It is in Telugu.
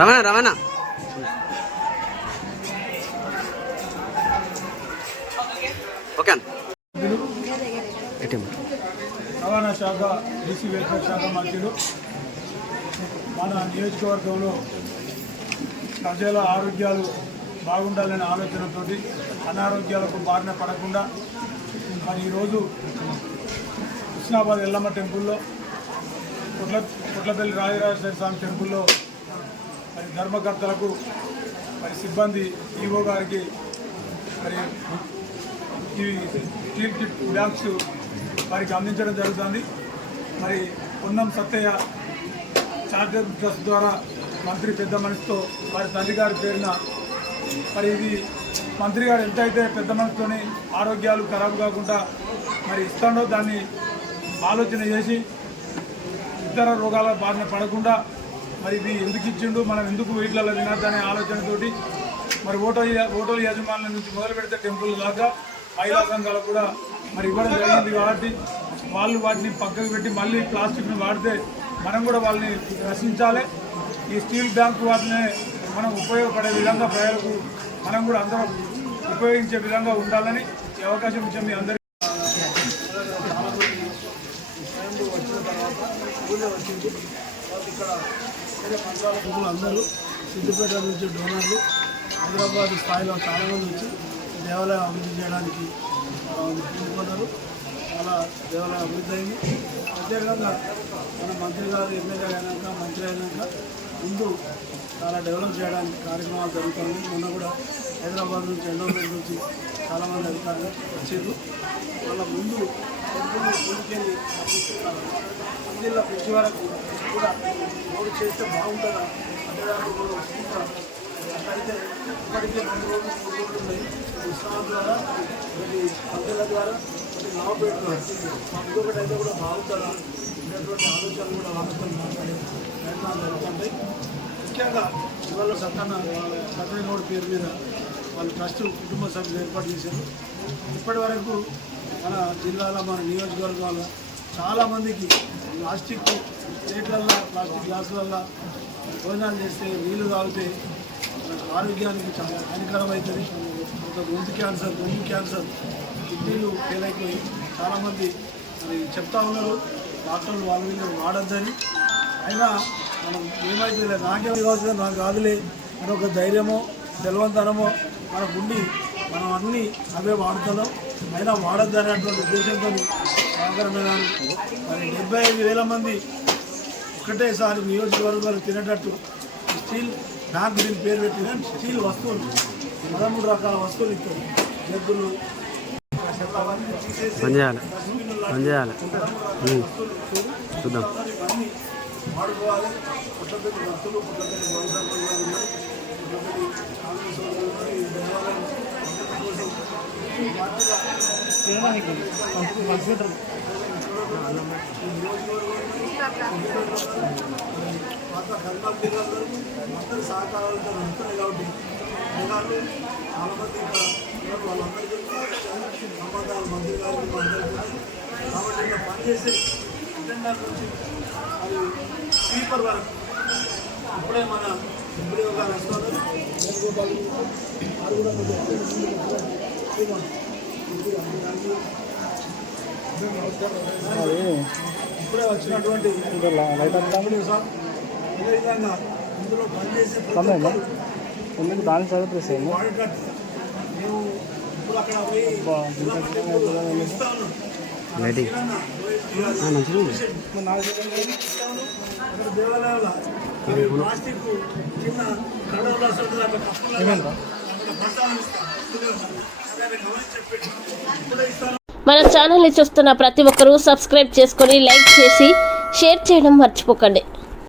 రవాణా ఓకే రవాణా శాఖ బీసీ వెల్ఫేర్ శాఖ మంత్రులు మన నియోజకవర్గంలో ప్రజల ఆరోగ్యాలు బాగుండాలనే ఆలోచనతో అనారోగ్యాలకు బారిన పడకుండా మరి ఈరోజు హుస్నాబాద్ ఎల్లమ్మ టెంపుల్లో కొట్లపల్లి రాజరాజేశ్వర స్వామి టెంపుల్లో మరి ధర్మకర్తలకు మరి సిబ్బంది ఈవో గారికి మరి ఈ స్టీల్ కిట్ బ్యాగ్స్ వారికి అందించడం జరుగుతుంది. మరి పొన్నం సత్తయ్య చార్టర్ ట్రస్ట్ ద్వారా మంత్రి పెద్ద మనిషితో వారి తల్లి గారి పేరున మరి ఇది మంత్రి గారు ఎంతైతే పెద్ద మనిషితోని ఆరోగ్యాలు ఖరాబు కాకుండా మరి ఇస్తాడో దాన్ని ఆలోచన చేసి ఇతర రోగాల బారిన పడకుండా మరి ఇది ఎందుకు ఇచ్చిండు, మనం ఎందుకు వీటిలలో తినద్దనే ఆలోచనతోటి మరి హోటల్ యాజమాన్యం నుంచి మొదలు పెడితే టెంపుల్ దాకా మహిళా సంఘాలకు కూడా మరి ఇవ్వడం జరిగింది. కాబట్టి వాళ్ళు వాటిని పక్కకు పెట్టి మళ్ళీ ప్లాస్టిక్ని వాడితే మనం కూడా వాళ్ళని రక్షించాలి. ఈ స్టీల్ బ్యాంకు వాటిని మనం ఉపయోగపడే విధంగా ప్రజలకు మనం కూడా అందరం ఉపయోగించే విధంగా ఉండాలని ఈ అవకాశం ఇచ్చాం. మీ అందరికీ వచ్చిన తర్వాత ఊళ్ళో వచ్చింది. ఇక్కడ అందరూ సిద్దిపేట నుంచి డోనర్లు హైదరాబాద్ స్థాయిలో చాలామంది వచ్చి దేవాలయం అభివృద్ధి చేయడానికి పూనుకున్నారు. చాలా దేవాలయం అభివృద్ధి అయింది. ప్రత్యేకంగా మన మంత్రి గారు ఎమ్మెల్యే అయినాక మంత్రి అయినాక ముందు చాలా డెవలప్ చేయడానికి కార్యక్రమాలు జరుగుతుంది. మొన్న కూడా హైదరాబాద్ నుంచి ఎండోమెంట్ నుంచి చాలామంది అధికారులు వచ్చారు. వాళ్ళ ముందు ముందుకెళ్ళి మందిలో పిచ్చి వరకు కూడా రోడ్డు చేస్తే బాగుంటుందా అక్కడైతే ఇప్పటికే 2 రోడ్లు 3 రోడ్లు ఉన్నాయి. ఉత్సవం ద్వారా ఒకటి పంటల ద్వారా ఒకటి నవపేట ద్వారా ఇంకొకటి అయితే కూడా బాగుంటుందా అనేటువంటి ఆలోచనలు కూడా వాళ్ళతో మాట్లాడే ప్రయత్నాలు జరుగుతుంటాయి. ముఖ్యంగా ఇవాళ సత్యనగౌడ్ పేరు మీద వాళ్ళు ట్రస్ట్ కుటుంబ సభ్యులు ఏర్పాటు చేశారు. ఇప్పటి వరకు మన జిల్లాలో మన నియోజకవర్గాల్లో చాలామందికి ప్లాస్టిక్ ప్లేట్లల్లో ప్లాస్టిక్ గ్లాసులల్లో భోజనాలు చేస్తే నీళ్లు తాగితే ఆరోగ్యానికి చాలా హానికరం అవుతుంది. ఒక గొంతు క్యాన్సర్ కిడ్నీలు ఫెయిల్ అయిపోయి చాలామంది మరి చెప్తా ఉన్నారు డాక్టర్లు వాళ్ళ మీద వాడద్దని. అయినా మనం ఏమైతే నాకేం కావచ్చు నాకు కాదులే అని ఒక ధైర్యమో బలవంతనమో మనకు ఉండి మనం అన్నీ అవే వాడుతున్నాం. అయినా వాడద్దనేటువంటి ఉద్దేశంతో సాగరమైన మరి 75,000 మంది ఒకటేసారి నియోజకవర్గాలు తినేటట్టు స్టీల్ బ్యాంక్ దీని పేరు పెట్టిన స్టీల్ వస్తువులు 13 రకాల వస్తువులు ఇస్తారు. జగ్గులు అవన్నీ తీసేసి చూద్దాం వాడుకోవాలి. పుట్టపల్లి భక్తులు పుట్టపల్లి పాత కర్నూలు జిల్లాలో అందరి సహకారాలతో నడుస్తున్నాయి. కాబట్టి జనాలు చాలామంది ఇక్కడ వాళ్ళందరికీ సంబంధాలు మంత్రి గారికి కాబట్టి ఇక్కడ పనిచేసే అటెండర్ నుంచి అది స్వీపర్ వరకు ఇప్పుడే మన ఎంపీ గారు వస్తున్నారు. ఇప్పుడే వచ్చినటువంటి సార్ అదేవిధంగా ఇందులో పనిచేసే దాని చదువు మేము ఇప్పుడు అక్కడ పోయి దేవాలయంలో ప్లాస్టిక్ చిన్న కడవలు అసలు అక్కడ ప్రసాదం ఇస్తాను. మన ఛానల్ని చూస్తున్న ప్రతి ఒక్కరూ సబ్స్క్రైబ్ చేసుకొని లైక్ చేసి షేర్ చేయడం మర్చిపోకండి.